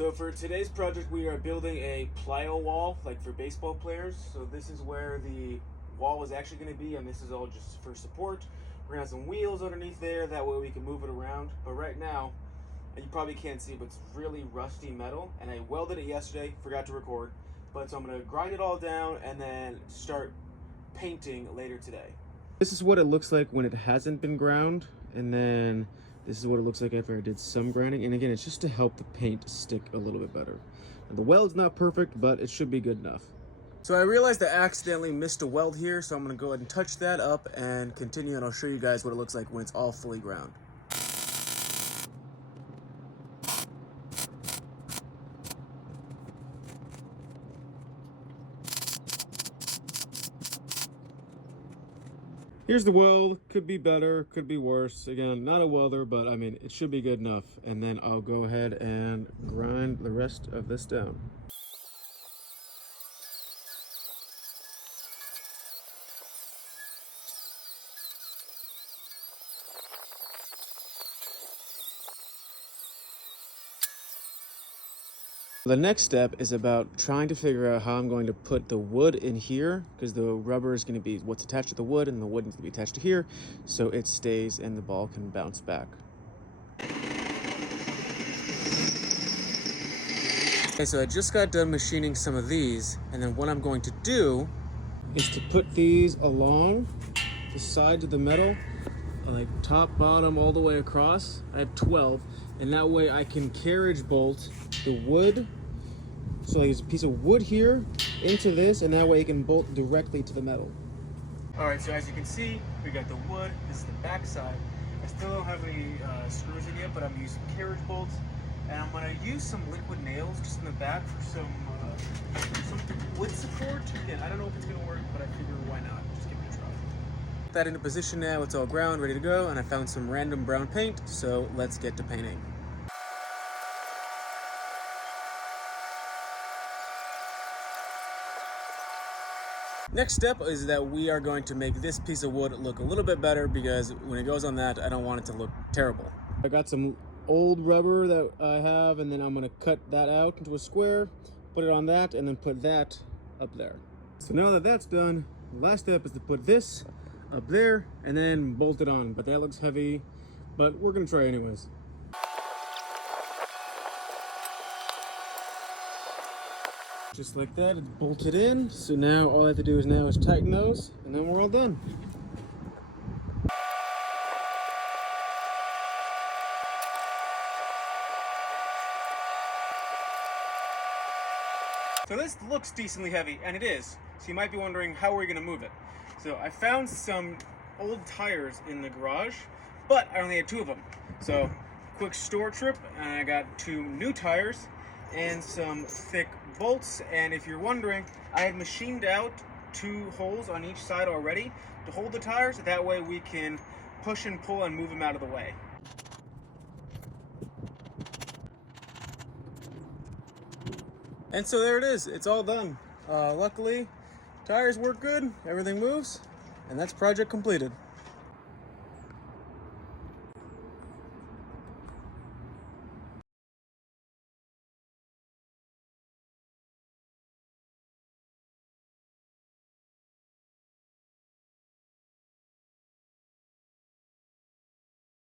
So for today's project, we are building a plyo wall, like for baseball players. So this is where the wall is actually going to be, and this is all just for support. We're going to have some wheels underneath there, that way we can move it around. But right now, and you probably can't see, but it's really rusty metal, and I welded it yesterday, forgot to record. But so I'm going to grind it all down and then start painting later today. This is what it looks like when it hasn't been ground, and then this is what it looks like after I did some grinding. And again, it's just to help the paint stick a little bit better. And the weld's not perfect, but it should be good enough. So I realized I accidentally missed a weld here, so I'm gonna go ahead and touch that up and continue, and I'll show you guys what it looks like when it's all fully ground. Here's the weld. Could be better, could be worse. Again, not a welder, but I mean, it should be good enough. And then I'll go ahead and grind the rest of this down. The next step is about trying to figure out how I'm going to put the wood in here, because the rubber is going to be what's attached to the wood, and the wood needs to be attached to here so it stays and the ball can bounce back. Okay, so I just got done machining some of these, and then what I'm going to do is to put these along the sides of the metal, like top, bottom, all the way across. I have 12, and that way I can carriage bolt the wood. So there's a piece of wood here into this, and that way you can bolt directly to the metal. All right, so as you can see, we got the wood. This is the back side. I still don't have any screws in yet, but I'm using carriage bolts, and I'm gonna use some liquid nails just in the back for some wood support. Again, I don't know if it's gonna work, but I figure why not? Just give it a try. Put that into position now. It's all ground, ready to go, and I found some random brown paint, so let's get to painting. Next step is that we are going to make this piece of wood look a little bit better, because when it goes on that, I don't want it to look terrible. I got some old rubber that I have, and then I'm gonna cut that out into a square, put it on that, and then put that up there. So now that that's done, the last step is to put this up there and then bolt it on, but that looks heavy, but we're gonna try anyways. Just like that, it's bolted in. So now all I have to do is tighten those, and then we're all done. So this looks decently heavy, and it is. So you might be wondering, how are we gonna move it? So I found some old tires in the garage, but I only had 2 of them. So quick store trip, and I got 2 new tires and some thick bolts. And if you're wondering, I had machined out 2 holes on each side already to hold the tires. That way we can push and pull and move them out of the way. And so there it is, it's all done. Luckily, tires work good, everything moves, and that's project completed.